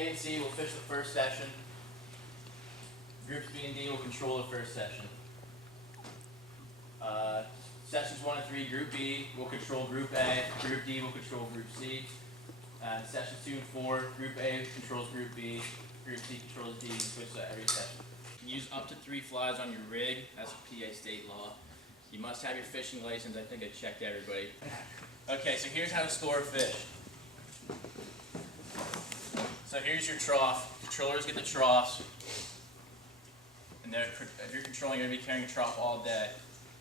A and C will fish the first session. Groups B and D will control the first session. Sessions 1 and 3, Group B will control Group A, Group D will control Group C. Sessions 2 and 4, Group A controls Group B, Group C controls D, and switch that every session. You can use up to 3 flies on your rig. That's PA state law. You must have your fishing license. I think I checked everybody. Okay, so here's how to score a fish. So here's your trough. Controllers get the troughs. And if you're controlling, you're going to be carrying a trough all day.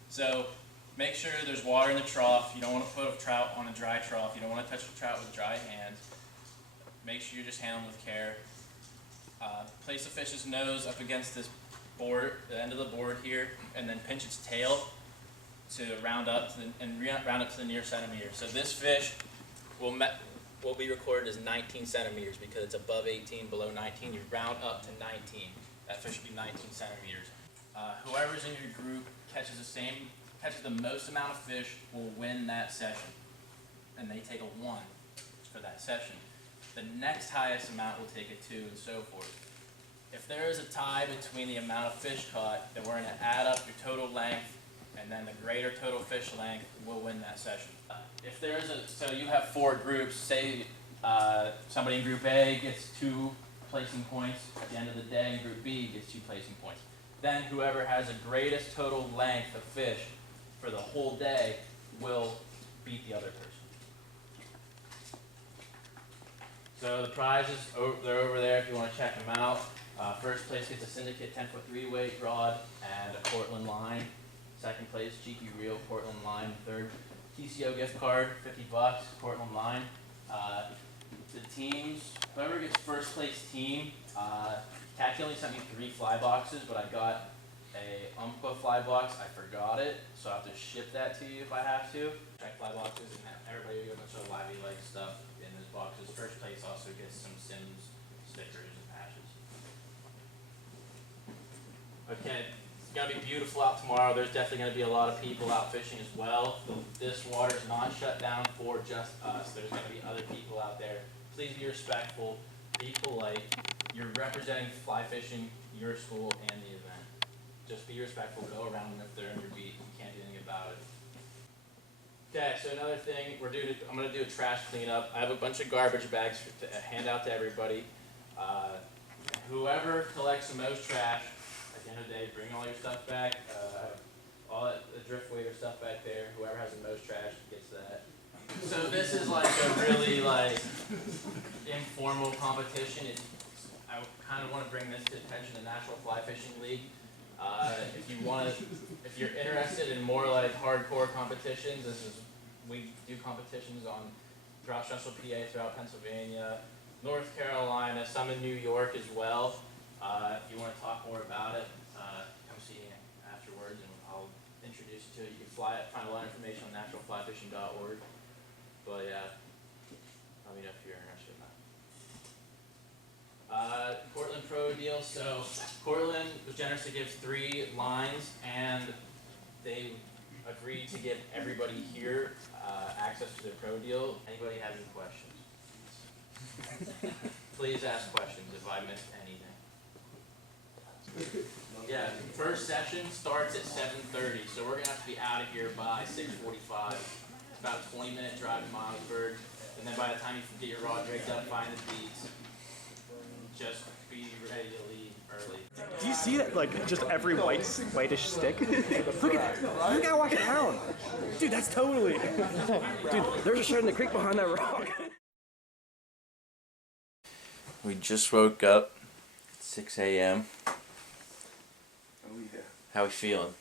So make sure there's water in the trough. You don't want to put a trout on a dry trough. You don't want to touch the trout with dry hands. Make sure you just handle them with care. Place the fish's nose up against this board, the end of the board here, and then pinch its tail to round up to the near centimeter. So this fish will be recorded as 19 centimeters because it's above 18, below 19. You round up to 19. That fish will be 19 centimeters. Whoever's in your group catches the most amount of fish will win that session, and they take a 1 for that session. The next highest amount will take a 2, and so forth. If there is a tie between the amount of fish caught, then we're going to add up your total length, and then the greater total fish length will win that session. If there is so you have 4 groups. Say somebody in Group A gets 2 placing points at the end of the day, and Group B gets 2 placing points. Then whoever has the greatest total length of fish for the whole day will beat the other person. So the prizes, they're over there if you want to check them out. First place gets a Syndicate 10-foot 3-weight rod and a Portland line. Second place, Cheeky Reel, Portland line. Third, TCO gift card, $50, Portland line. The teams, whoever gets first place team, Kathy only sent me 3 fly boxes, but I got a Umpqua fly box. I forgot it, so I'll have to ship that to you if I have to. Check fly boxes, and everybody will get a bunch of lively like stuff in those boxes. First place also gets some Sims stickers and patches. Okay, it's gonna be beautiful out tomorrow. There's definitely gonna be a lot of people out fishing as well. This water is not shut down for just us. There's gonna be other people out there. Please be respectful, be polite. You're representing fly fishing, your school, and the event. Just be respectful, go around them if they're in your beat. You can't do anything about it. Okay, so another thing, I'm going to do a trash cleanup. I have a bunch of garbage bags to hand out to everybody. Whoever collects the most trash, at the end of the day, bring all your stuff back. All the driftweight or stuff back there. Whoever has the most trash gets that. So this is like a really informal competition. I kind of want to bring this to attention to National Fly Fishing League. If you're interested in more like hardcore competitions, we do competitions throughout Central PA, throughout Pennsylvania, North Carolina, some in New York as well. If you want to talk more about it, come see me afterwards, and I'll introduce you to it. You can find a lot of information on naturalflyfishing.org. But yeah, let me know if you're interested in that. Portland Pro deal. So Portland was generous to give 3 lines, and they agreed to give everybody here access to their pro deal. Anybody have any questions? Please ask questions if I missed anything. Yeah, first session starts at 7:30, so we're gonna have to be out of here by 6:45. It's about a 20-minute drive to Milesburg, and then by the time you can get your rod rigged up, find the beats, just be ready to leave early. Do you see that, like, just every whitish stick? Look at that. You gotta walk it down. Dude, that's totally... Dude, there's a shed in the creek behind that rock. We just woke up at 6 a.m. Oh yeah. How we feeling?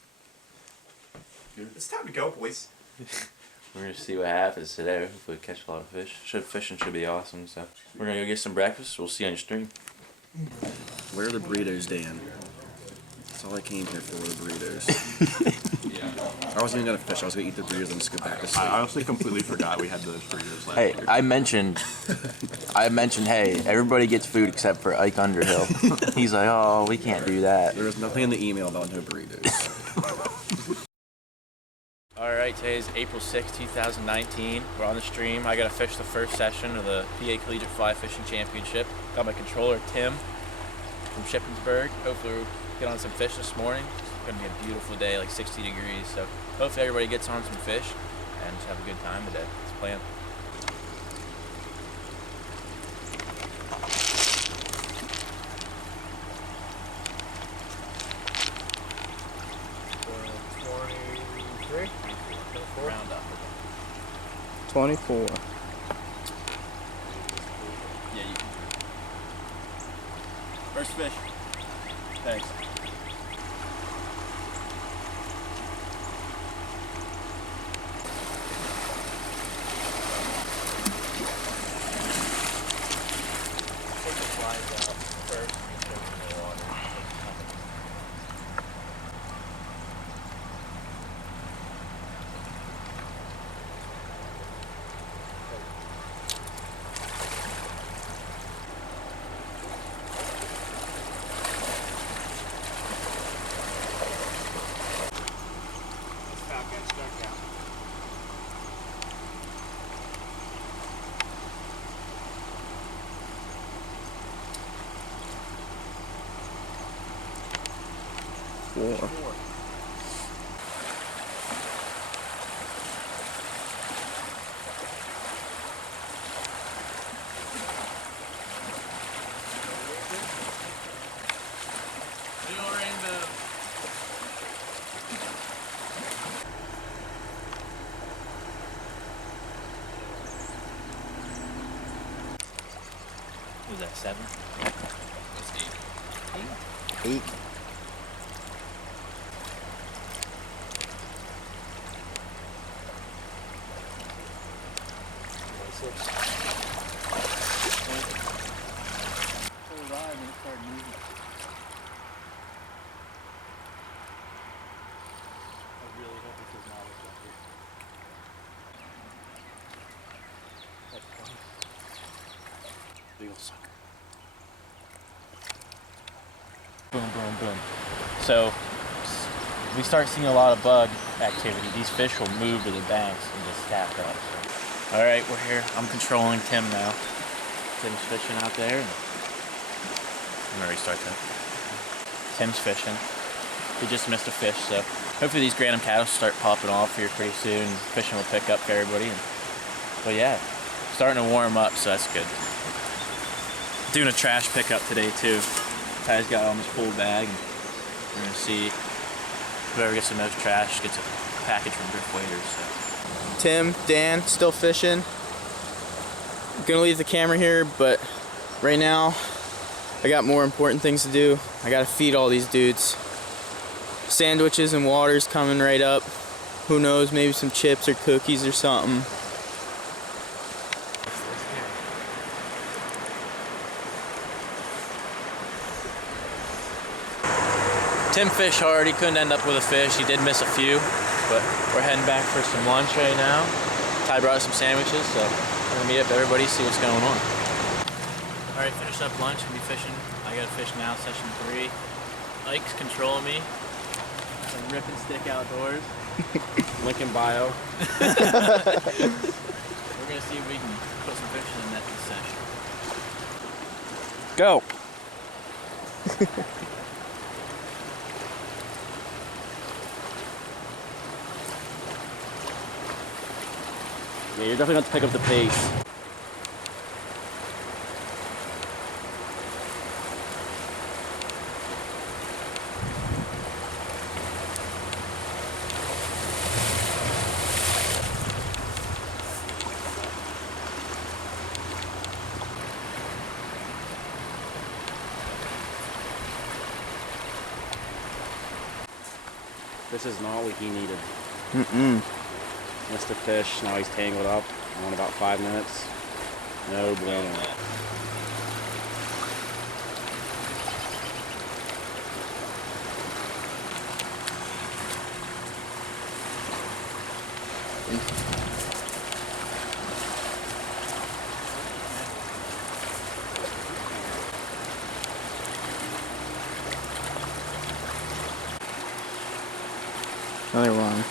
Good. It's time to go, boys. We're gonna see what happens today. Hopefully we catch a lot of fish. Fishing should be awesome, so we're gonna go get some breakfast. We'll see you on your stream. Where are the burritos, Dan? That's all I came here for, the burritos. Yeah. I wasn't even gonna fish. I was gonna eat the burritos and just go back to sleep. I honestly completely forgot we had those burritos last Hey, year. I mentioned, hey, everybody gets food except for Ike Underhill. He's like, oh, we can't do that. There was nothing in the email about no burritos. All right, today is April 6, 2019. We're on the stream. I got to fish the first session of the PA Collegiate Fly Fishing Championship. Got my controller, Tim, from Shippensburg. Hopefully we'll get on some fish this morning. It's going to be a beautiful day, like 60 degrees. So hopefully everybody gets on some fish and just have a good time today. Let's plan. Round up. 24. Yeah, you can. First fish. Thanks. Take the flies out first and put them in the water. Four. Rainbow. Was that 7? That's 8. 8. Big ol' sucker. Boom, boom, boom. So we start seeing a lot of bug activity. These fish will move to the banks and just stack up. All right, we're here. I'm controlling Tim now. Tim's fishing out there. I'm gonna restart that. Tim's fishing. He just missed a fish, so hopefully these Granum cattle start popping off here pretty soon. Fishing will pick up for everybody. But yeah, starting to warm up, so that's good. Doing a trash pickup today too. Ty's got almost full bag, and we're gonna see whoever gets the most trash gets a package from Drift Waders. So. Tim, Dan, still fishing. Gonna leave the camera here, but right now I got more important things to do. I gotta feed all these dudes. Sandwiches and water's coming right up. Who knows, maybe some chips or cookies or something. Tim fished hard. He couldn't end up with a fish. He did miss a few, but we're heading back for some lunch right now. Ty brought us some sandwiches, so we're gonna meet up everybody, see what's going on. All right, finished up lunch. Gonna be fishing. I gotta fish now, session 3. Ike's controlling me. Some Rip and Stick Outdoors. Link in bio. We're gonna see if we can put some fish in the net this session. Go. Yeah, you're definitely going to pick up the pace. This is not what he needed. Missed a fish, now he's tangled up. I want about 5 minutes. No bueno. Another one.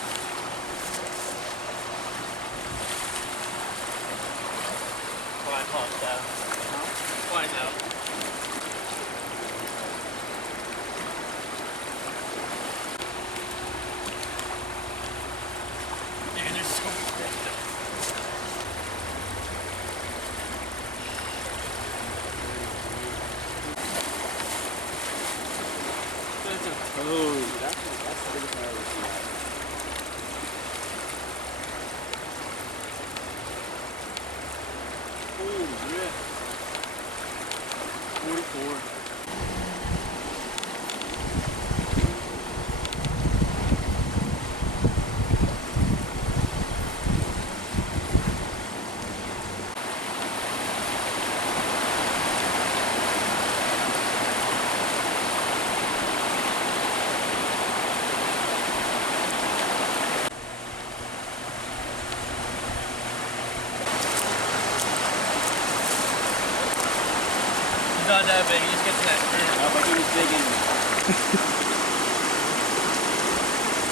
Not that big, he just gets in that curve. How about he was digging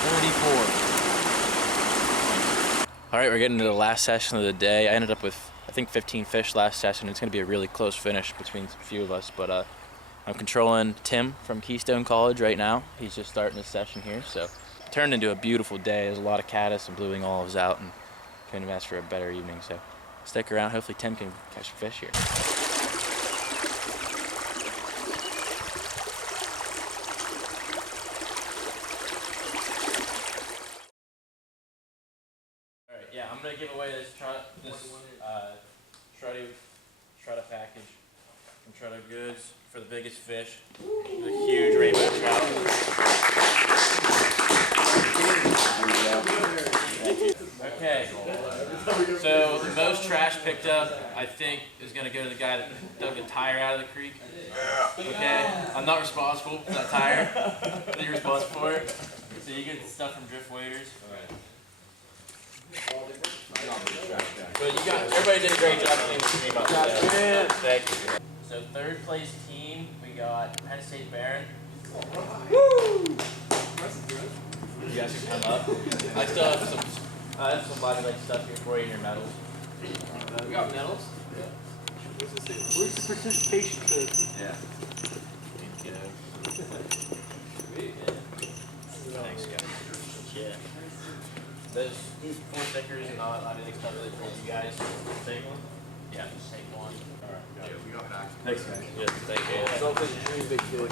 44. All right, we're getting to the last session of the day. I ended up with, I think, 15 fish last session. It's going to be a really close finish between a few of us, but I'm controlling Tim from Keystone College right now. He's just starting his session here, so it turned into a beautiful day. There's a lot of caddis and blue-wing olives out, and couldn't have asked for a better evening, so stick around. Hopefully Tim can catch fish here. Yeah, I'm gonna give away this Strata package from Strata Goods for the biggest fish, the huge rainbow trout. Okay, so the most trash picked up, I think, is gonna go to the guy that dug the tire out of the creek. Okay, I'm not responsible for that tire, but you're responsible for it. So you get stuff from Drift Waders. But you got, everybody did a great job cleaning the stream up today. Thank you. So third place team, we got Penn State Barron. Woo! You guys can come up. I still have some body light stuff here for you in your medals. We got medals? Yeah. Where's the participation trophy? Yeah. Thanks, guys. Yeah. Those 4 stickers and all that stuff really for you guys. Take one? Yeah, just take one. Alright, we got back. Thanks, guys. Yes, thank you.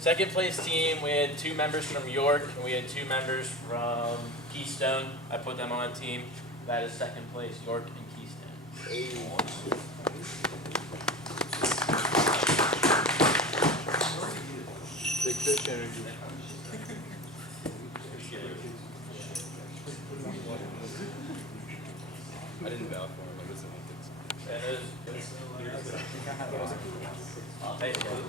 Second place team, we had 2 members from York and we had 2 members from Keystone. I put them on a team. That is second place, York and Keystone. Big fish energy. I didn't bow for him. I was Thanks, guys.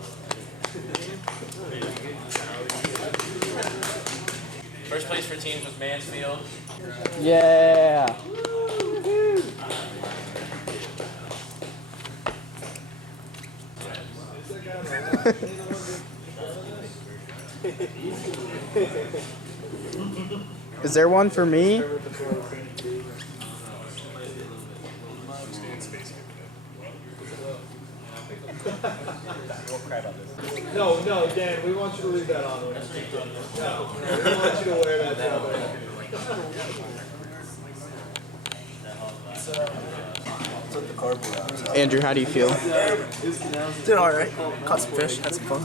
First place for teams was Mansfield. Yeah. Is there one for me? No, Dan, we want you to leave that on. No, we want you to wear that down. Andrew, how do you feel? Did all right. Caught some fish. Had some fun.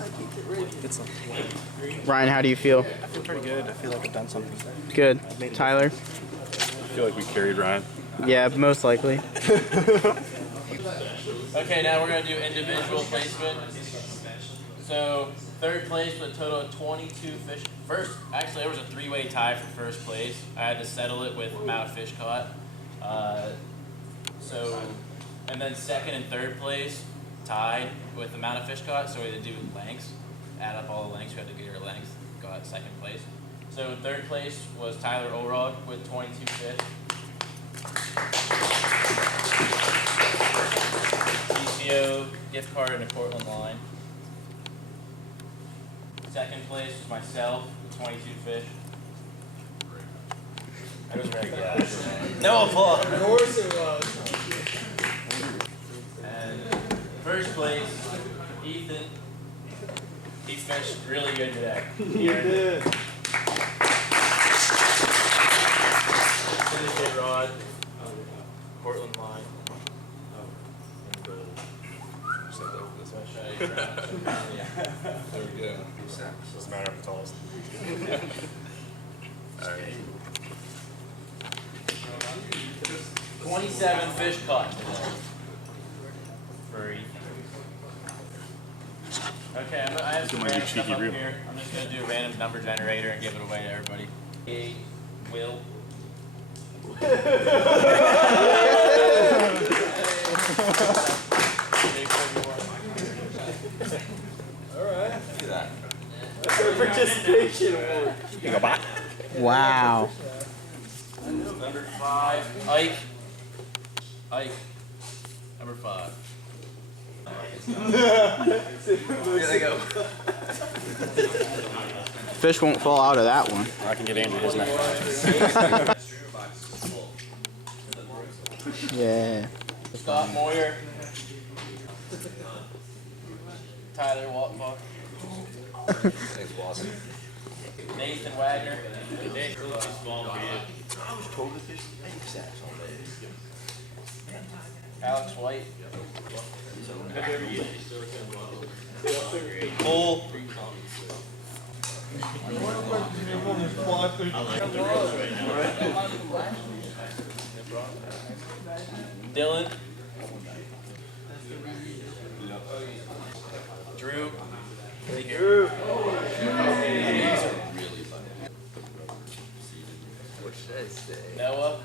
Get some. Ryan, how do you feel? I feel pretty good. I feel like I've done something. Good. Tyler? I feel like we carried Ryan. Yeah, most likely. Okay, now we're going to do individual placement. So, third place with a total of 22 fish. Actually, there was a 3-way tie for first place. I had to settle it with amount of fish caught. And then second and third place tied with amount of fish caught. So we had to do lengths, add up all the lengths. We had to get our lengths, go out second place. So third place was Tyler Orog with 22 fish. PCO gift card and a Portland line. Second place was myself with 22 fish. That was very good. No applause. Of course it was. And first place, Ethan. He fished really good today. He did. Syndicate rod, Portland line. set that for this one. There we go. Doesn't matter if it's tallest. All right. 27 fish caught today. For Ethan. Okay, I have some might be random stuff cheeky up reel. here. I'm just going to do a random number generator and give it away to everybody. Will. Participation award. You go back. Wow. Number 5, Ike. Ike. Number 5. Fish won't fall out of that one. I can get Andrew his next. Yeah. Scott Moyer. Tyler Waltbach. Thanks, boss. Nathan Wagner. Alex White. Cole. Dylan. Drew. Noah.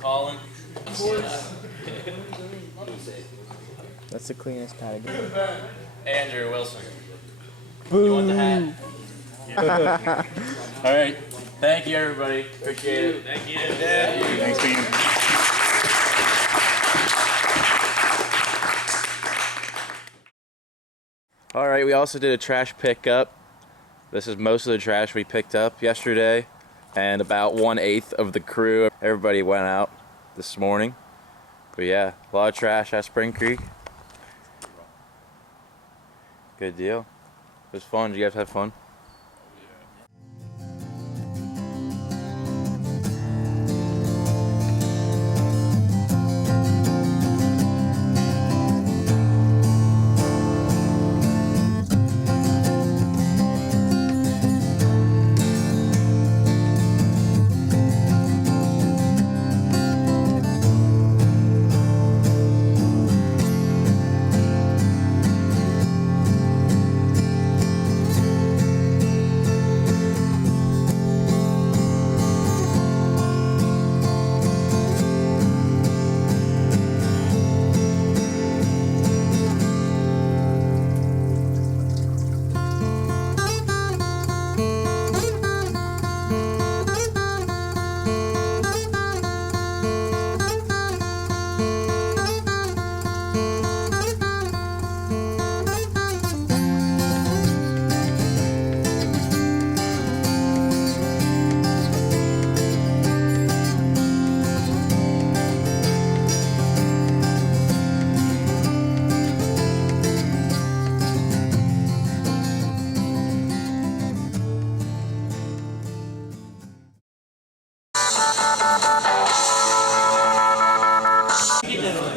Colin. That's the cleanest pad again. Andrew Wilson. You want the hat? All right. Thank you, everybody. Appreciate it. Thank you. Thanks, Bean. All right, we also did a trash pickup. This is most of the trash we picked up yesterday, and about 1/8 of the crew. Everybody went out this morning. But yeah, a lot of trash at Spring Creek. Good deal. It was fun. Did you guys have fun?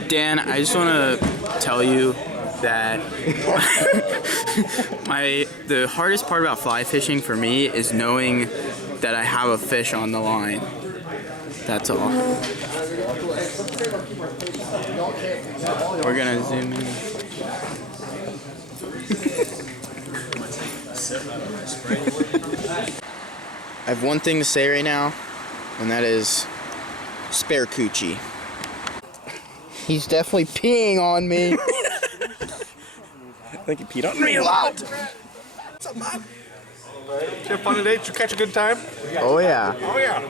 Dan, I just want to tell you that the hardest part about fly fishing for me is knowing that I have a fish on the line. That's all. We're gonna zoom in. I have one thing to say right now, and that is spare coochie. He's definitely peeing on me. I think he peed on me. Loud. What's up, man? Did you have fun today? Did you catch a good time? Oh yeah. Oh yeah.